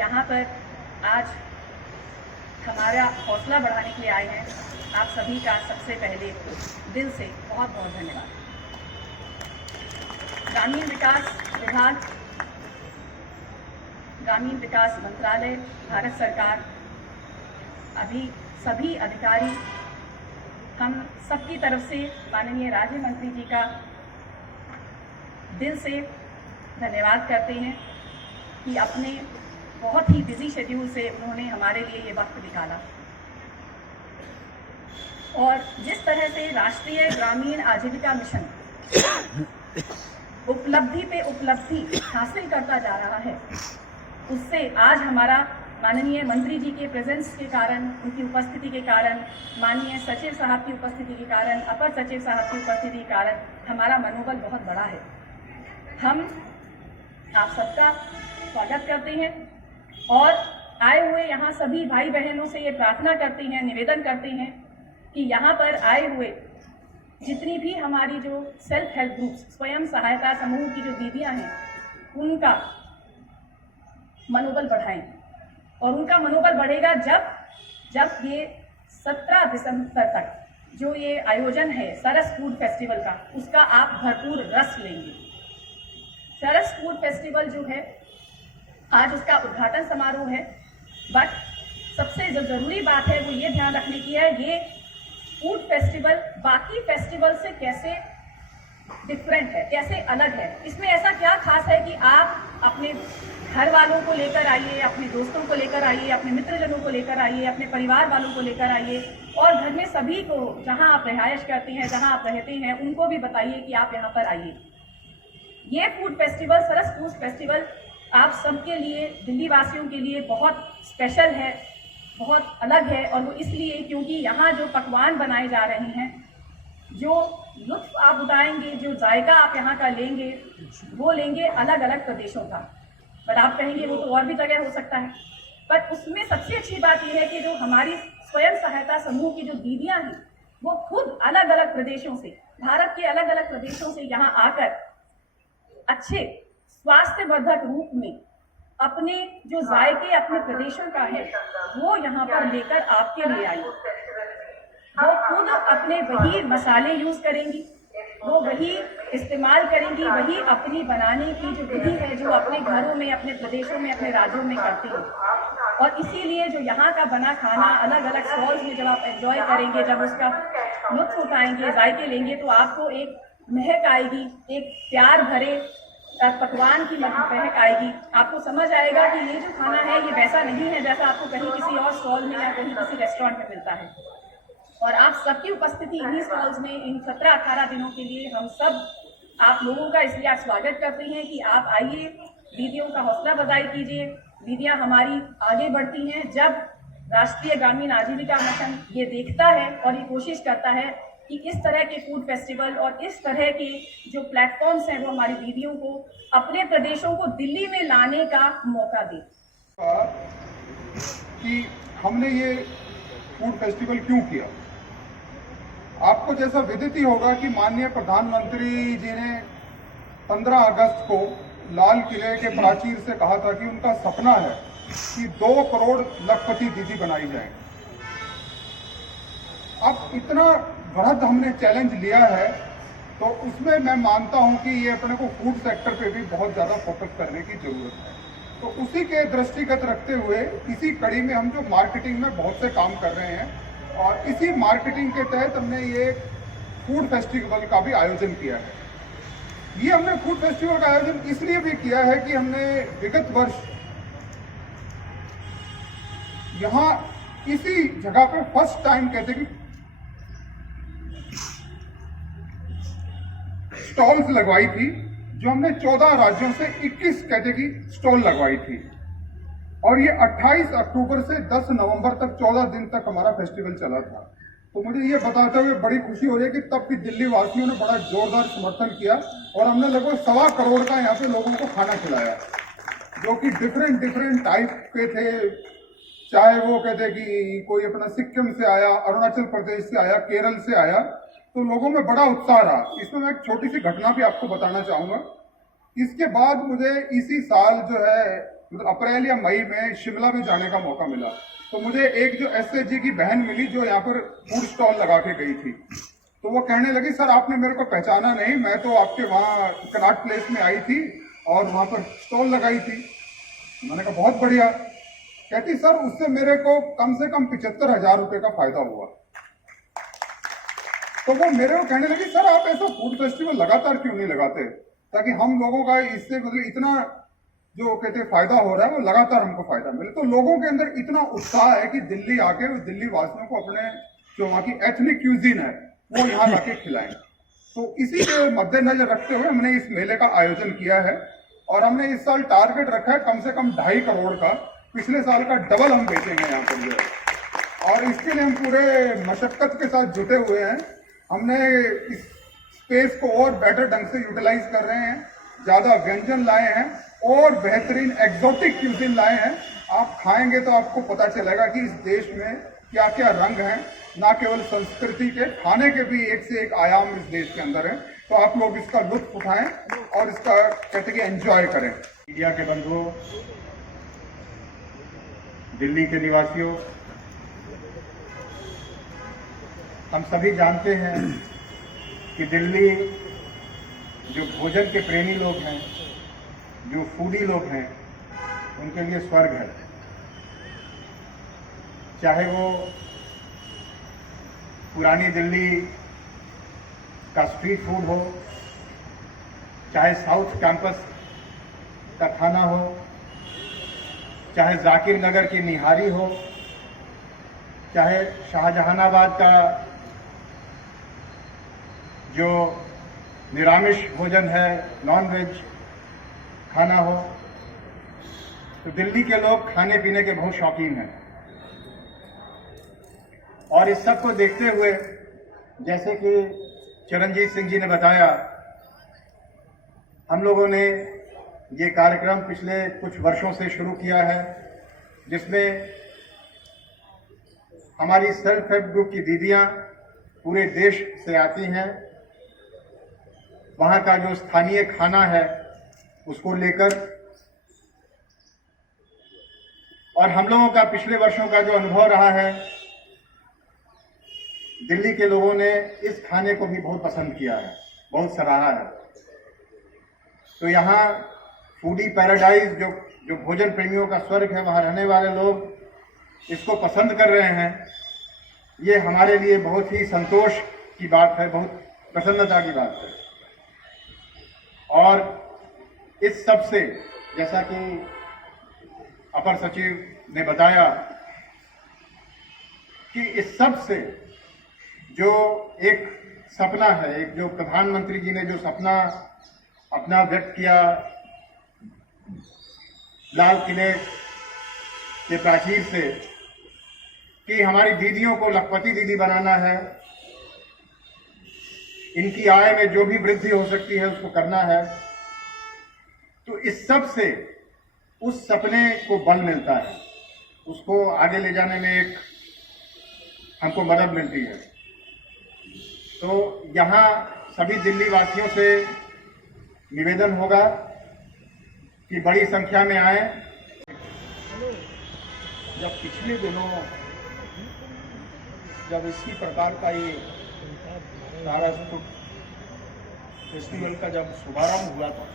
यहाँ पर आज हमारा हौसला बढ़ाने के लिए आए हैं। आप सभी का सबसे पहले दिल से बहुत बहुत धन्यवाद। ग्रामीण विकास विभाग, ग्रामीण विकास मंत्रालय, भारत सरकार, अभी सभी अधिकारी, हम सबकी तरफ से माननीय राज्य मंत्री जी का दिल से धन्यवाद करते हैं कि अपने बहुत ही बिजी शेड्यूल से उन्होंने हमारे लिए ये वक्त निकाला और जिस तरह से राष्ट्रीय ग्रामीण आजीविका मिशन उपलब्धि पे उपलब्धि हासिल करता जा रहा है, उससे आज हमारा माननीय मंत्री जी के प्रेजेंस के कारण, उनकी उपस्थिति के कारण, माननीय सचिव साहब की उपस्थिति के कारण, अपर सचिव साहब की उपस्थिति के कारण हमारा मनोबल बहुत बड़ा है। हम आप सबका स्वागत करते हैं और आए हुए यहाँ सभी भाई बहनों से ये प्रार्थना करते हैं, निवेदन करते हैं कि यहाँ पर आए हुए जितनी भी हमारी जो सेल्फ हेल्प ग्रुप्स, स्वयं सहायता समूह की जो दीदियाँ हैं, उनका मनोबल बढ़ाएं। और उनका मनोबल बढ़ेगा जब ये 17 दिसंबर तक जो ये आयोजन है सरस फूड फेस्टिवल का, उसका आप भरपूर रस लेंगे। सरस फूड फेस्टिवल जो है आज उसका उद्घाटन समारोह है, बट सबसे जो जरूरी बात है वो ये ध्यान रखने की है, ये फूड फेस्टिवल बाकी फेस्टिवल से कैसे डिफरेंट है, कैसे अलग है। इसमें ऐसा क्या खास है कि आप अपने घर वालों को लेकर आइए, अपने दोस्तों को लेकर आइए, अपने मित्रजनों को लेकर आइए, अपने परिवार वालों को लेकर आइए और घर में सभी को, जहां आप रिहायश करते हैं, जहां आप रहते हैं, उनको भी बताइए कि आप यहाँ पर आइए। ये फूड फेस्टिवल, सरस फूड फेस्टिवल आप सबके लिए, दिल्ली वासियों के लिए बहुत स्पेशल है, बहुत अलग है। और वो इसलिए क्योंकि यहाँ जो पकवान बनाए जा रहे हैं, जो लुत्फ आप उठाएंगे, जो जायका आप यहाँ का लेंगे, वो लेंगे अलग अलग प्रदेशों का। पर आप कहेंगे वो तो और भी जगह हो सकता है, पर उसमें सबसे अच्छी बात यह है कि जो हमारी स्वयं सहायता समूह की जो दीदियाँ हैं, वो खुद अलग अलग प्रदेशों से, भारत के अलग अलग प्रदेशों से यहाँ आकर अच्छे स्वास्थ्यवर्धक रूप में अपने जो जायके अपने प्रदेशों का है वो यहाँ पर लेकर आपके लिए आई। वो खुद अपने वही मसाले यूज करेंगी, वो वही इस्तेमाल करेंगी, वही अपनी बनाने की जो विधि है जो अपने घरों में, अपने प्रदेशों में, अपने राज्यों में करती हैं। और इसीलिए जो यहाँ का बना खाना अलग अलग स्टॉल्स में जब आप एंजॉय करेंगे, जब उसका लुत्फ उठाएंगे, जायके लेंगे, तो आपको एक महक आएगी, एक प्यार भरे पकवान की महक आएगी। आपको समझ आएगा कि ये जो खाना है ये वैसा नहीं है जैसा आपको कहीं किसी और स्टॉल में या कहीं किसी रेस्टोरेंट में मिलता है। और आप सबकी उपस्थिति इन्हीं स्टॉल्स में इन 17-18 दिनों के लिए हम सब आप लोगों का इसलिए आप स्वागत करते हैं कि आप आइए, दीदियों का हौसला अफजाई कीजिए। दीदियां हमारी आगे बढ़ती हैं जब राष्ट्रीय ग्रामीण आजीविका मिशन ये देखता है और ये कोशिश करता है कि इस तरह के फूड फेस्टिवल और इस तरह के जो प्लेटफॉर्म्स हैं वो हमारी दीदियों को अपने प्रदेशों को दिल्ली में लाने का मौका दे। कि हमने ये फूड फेस्टिवल क्यों किया। आपको जैसा विदित ही होगा कि माननीय प्रधानमंत्री जी ने 15 अगस्त को लाल किले के प्राचीर से कहा था कि उनका सपना है कि 2 करोड़ लखपति दीदी बनाई जाए। अब इतना बृहद हमने चैलेंज लिया है, तो उसमें मैं मानता हूं कि ये अपने को फूड सेक्टर पे भी बहुत ज़्यादा फोकस करने की जरूरत है। तो उसी के दृष्टिगत रखते हुए इसी कड़ी में हम जो मार्केटिंग में बहुत से काम कर रहे हैं और इसी मार्केटिंग के तहत हमने ये फूड फेस्टिवल का भी आयोजन किया है। ये हमने फूड फेस्टिवल का आयोजन इसलिए भी किया है कि हमने विगत वर्ष यहाँ इसी जगह पे फर्स्ट टाइम कहते कि स्टॉल्स लगवाई थी, जो हमने 14 राज्यों से 21 कैटेगरी स्टॉल लगवाई थी। और ये 28 अक्टूबर से 10 नवंबर तक 14 दिन तक हमारा फेस्टिवल चला था। तो मुझे ये बताते हुए बड़ी खुशी हो रही है कि तब भी दिल्ली वासियों ने बड़ा जोरदार समर्थन किया और हमने लगभग 1.25 करोड़ का यहाँ पे लोगों को खाना खिलाया, जो कि डिफरेंट टाइप के थे। चाहे वो कहते कि कोई अपना सिक्किम से आया, अरुणाचल प्रदेश से आया, केरल से आया, तो लोगों में बड़ा उत्साह रहा। इसमें मैं एक छोटी सी घटना भी आपको बताना चाहूँगा। इसके बाद मुझे इसी साल जो है मतलब अप्रैल या मई में शिमला में जाने का मौका मिला, तो मुझे एक जो एसएचजी की बहन मिली जो यहाँ पर फूड स्टॉल लगा के गई थी। तो वो कहने लगी, सर आपने मेरे को पहचाना नहीं, मैं तो आपके वहाँ कनाट प्लेस में आई थी और वहाँ पर स्टॉल लगाई थी। मैंने कहा बहुत बढ़िया। कहती सर उससे मेरे को कम से कम 75,000 रुपए का फायदा हुआ। तो वो मेरे को कहने लगी, सर आप ऐसा फूड फेस्टिवल लगातार क्यों नहीं लगाते, ताकि हम लोगों का इससे मतलब इतना जो कहते फायदा हो रहा है वो लगातार हमको फायदा मिले। तो लोगों के अंदर इतना उत्साह है कि दिल्ली आके दिल्ली वासियों को अपने जो वहाँ की एथनिक क्यूजिन है वो यहाँ लाके खिलाएं। तो इसी के मद्देनजर रखते हुए हमने इस मेले का आयोजन किया है और हमने इस साल टारगेट रखा है कम से कम 2.5 करोड़ का। पिछले साल का डबल हम बेचेंगे यहाँ पर जो है, और इसके लिए हम पूरे मशक्कत के साथ जुटे हुए हैं। हमने इस स्पेस को और बेटर ढंग से यूटिलाइज कर रहे हैं, ज्यादा व्यंजन लाए हैं और बेहतरीन एग्जोटिक क्यूजिन लाए हैं। आप खाएंगे तो आपको पता चलेगा कि इस देश में क्या क्या रंग हैं, ना केवल संस्कृति के, खाने के भी एक से एक आयाम इस देश के अंदर है। तो आप लोग इसका लुत्फ उठाएं और इसका कहते कि एंजॉय करें। मीडिया के बंधुओं, दिल्ली के निवासियों, हम सभी जानते हैं कि दिल्ली जो भोजन के प्रेमी लोग हैं, जो फूडी लोग हैं, उनके लिए स्वर्ग है। चाहे वो पुरानी दिल्ली का स्ट्रीट फूड हो, चाहे साउथ कैंपस का खाना हो, चाहे जाकिर नगर की निहारी हो, चाहे शाहजहानाबाद का जो निरामिष भोजन है, नॉन वेज खाना हो। तो दिल्ली के लोग खाने पीने के बहुत शौकीन हैं और इस सब को देखते हुए, जैसे कि चरणजीत सिंह जी ने बताया, हम लोगों ने ये कार्यक्रम पिछले कुछ वर्षों से शुरू किया है, जिसमें हमारी सेल्फ हेल्प ग्रुप की दीदियां पूरे देश से आती हैं। वहाँ का जो स्थानीय खाना है उसको लेकर, और हम लोगों का पिछले वर्षों का जो अनुभव रहा है, दिल्ली के लोगों ने इस खाने को भी बहुत पसंद किया है, बहुत सराहा है। तो यहाँ फूडी पैराडाइज जो भोजन प्रेमियों का स्वर्ग है, वहाँ रहने वाले लोग इसको पसंद कर रहे हैं। ये हमारे लिए बहुत ही संतोष की बात है, बहुत प्रसन्नता की बात है। और इस सब से, जैसा कि अपर सचिव ने बताया, कि इस सब से जो एक सपना है, एक जो प्रधानमंत्री जी ने जो सपना अपना व्यक्त किया, लाल किले के प्राचीर से, कि हमारी दीदियों को लखपति दीदी बनाना है, इनकी आय में जो भी वृद्धि हो सकती है उसको करना है। तो इस सब से उस सपने को बल मिलता है, उसको आगे ले जाने में एक हमको मदद मिलती है। तो यहाँ सभी दिल्ली वासियों से निवेदन होगा कि बड़ी संख्या में आए। जब पिछले दिनों जब इसी प्रकार का ये सारा फूड फेस्टिवल का जब शुभारंभ हुआ था,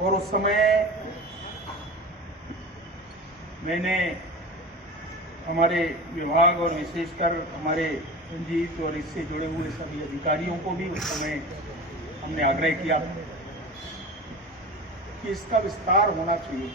और उस समय मैंने हमारे विभाग और विशेषकर हमारे रंजीत और इससे जुड़े हुए सभी अधिकारियों को भी उस समय हमने आग्रह किया कि इसका विस्तार होना चाहिए।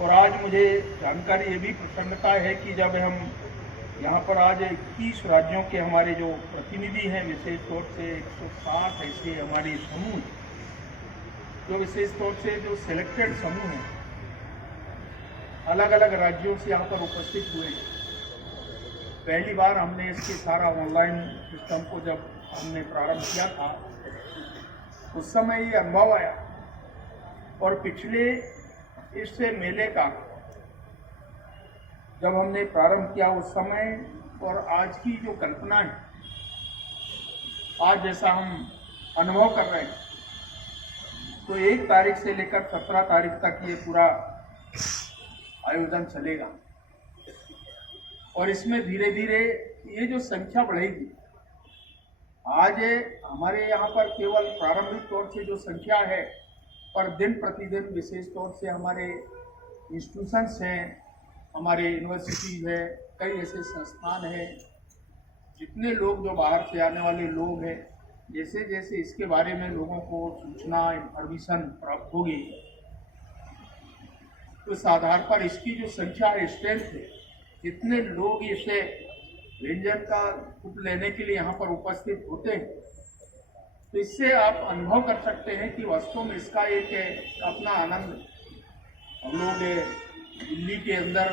और आज मुझे जानकारी ये भी प्रसन्नता है कि जब हम यहाँ पर आज 21 राज्यों के हमारे जो प्रतिनिधि हैं, विशेष तौर से 160 ऐसे हमारे समूह, जो विशेष तौर से जो सिलेक्टेड समूह हैं, अलग अलग राज्यों से यहाँ पर उपस्थित हुए हैं। पहली बार हमने इसके सारा ऑनलाइन सिस्टम को जब हमने प्रारंभ किया था, उस समय ये अनुभव आया। और पिछले इस मेले का जब हमने प्रारंभ किया उस समय और आज की जो कल्पना है, आज जैसा हम अनुभव कर रहे हैं, तो 1 तारीख से लेकर 17 तारीख तक ये पूरा आयोजन चलेगा और इसमें धीरे धीरे ये जो संख्या बढ़ेगी। आज हमारे यहाँ पर केवल प्रारंभिक तौर से जो संख्या है, पर दिन प्रतिदिन विशेष तौर से हमारे इंस्टीट्यूशंस हैं, हमारे यूनिवर्सिटीज है, कई ऐसे संस्थान हैं, जितने लोग जो बाहर से आने वाले लोग हैं, जैसे जैसे इसके बारे में लोगों को सूचना इंफॉर्मेशन प्राप्त होगी, तो इस आधार पर इसकी जो संख्या है, स्ट्रेंथ है, जितने लोग इसे व्यंजन का रूप लेने के लिए यहाँ पर उपस्थित होते हैं, तो इससे आप अनुभव कर सकते हैं कि वास्तव में इसका एक अपना आनंद। हम लोग दिल्ली के अंदर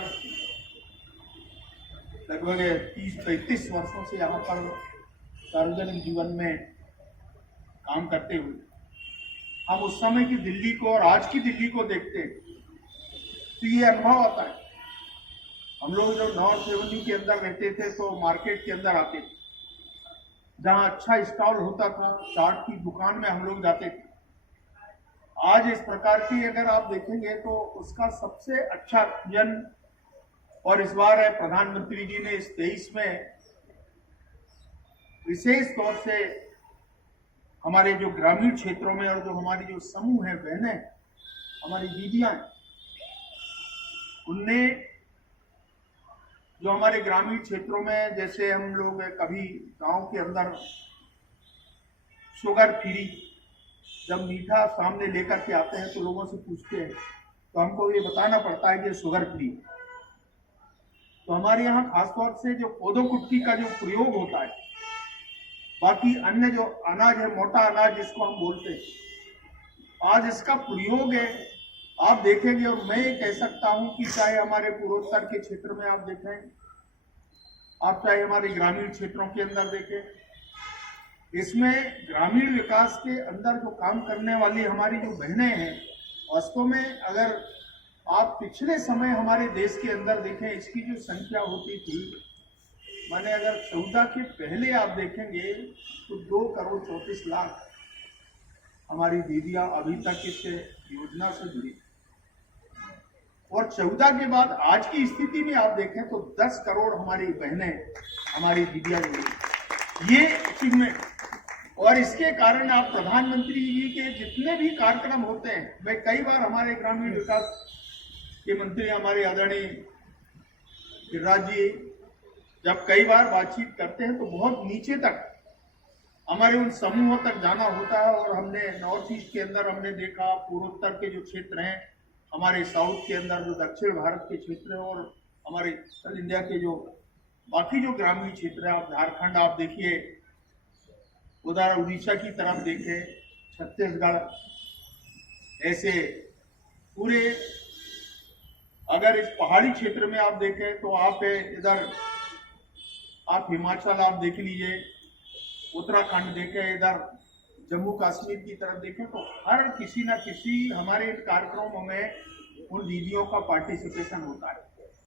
लगभग 30-35 वर्षों से यहाँ पर सार्वजनिक जीवन में काम करते हुए हम उस समय की दिल्ली को और आज की दिल्ली को देखते हैं तो ये अनुभव आता है। हम लोग जो नॉर्थ एवेन्यू के अंदर रहते थे तो मार्केट के अंदर आते थे, जहाँ अच्छा स्टॉल होता था, चाट की दुकान में हम लोग जाते थे। आज इस प्रकार की अगर आप देखेंगे तो उसका सबसे अच्छा जन, और इस बार प्रधानमंत्री जी ने इस 23 में विशेष तौर से हमारे जो ग्रामीण क्षेत्रों में और जो हमारी जो समूह है, बहनें, हमारी दीदियां, उनने जो हमारे ग्रामीण क्षेत्रों में, जैसे हम लोग कभी गांव के अंदर शुगर फ्री जब मीठा सामने लेकर के आते हैं तो लोगों से पूछते हैं तो हमको ये बताना पड़ता है कि शुगर फ्री। तो हमारे यहाँ खासतौर से जो पौधों कुटकी का जो प्रयोग होता है, बाकी अन्य जो अनाज है, मोटा अनाज जिसको हम बोलते हैं, आज इसका प्रयोग है आप देखेंगे। और मैं ये कह सकता हूं कि चाहे हमारे पूर्वोत्तर के क्षेत्र में आप देखें, आप चाहे हमारे ग्रामीण क्षेत्रों के अंदर देखें, इसमें ग्रामीण विकास के अंदर जो काम करने वाली हमारी जो बहनें हैं, वास्तव में अगर आप पिछले समय हमारे देश के अंदर देखें, इसकी जो संख्या होती थी, माने अगर 14 के पहले आप देखेंगे तो 2,34,00,000 हमारी दीदियां अभी तक इस योजना से जुड़ी, और 14 के बाद आज की स्थिति में आप देखें तो 10 करोड़ हमारी बहनें, हमारी दीदियां जुड़ी। ये अचीवमेंट, और इसके कारण आप प्रधानमंत्री जी के जितने भी कार्यक्रम होते हैं, मैं कई बार हमारे ग्रामीण विकास के मंत्री हमारे आदरणीय गिरिराज जी जब कई बार बातचीत करते हैं तो बहुत नीचे तक हमारे उन समूहों तक जाना होता है। और हमने नॉर्थ ईस्ट के अंदर हमने देखा, पूर्वोत्तर के जो क्षेत्र हैं, हमारे साउथ के अंदर जो दक्षिण भारत के क्षेत्र हैं, और हमारे ईस्टर्न इंडिया के जो बाकी जो ग्रामीण क्षेत्र है, आप झारखंड आप देखिए, उधर उड़ीसा की तरफ देखें, छत्तीसगढ़, ऐसे पूरे अगर इस पहाड़ी क्षेत्र में आप देखें तो आप इधर आप हिमाचल आप देख लीजिए, उत्तराखंड देखें, इधर जम्मू कश्मीर की तरफ देखें, तो हर किसी न किसी हमारे इन कार्यक्रमों में उन दीदियों का पार्टिसिपेशन होता है।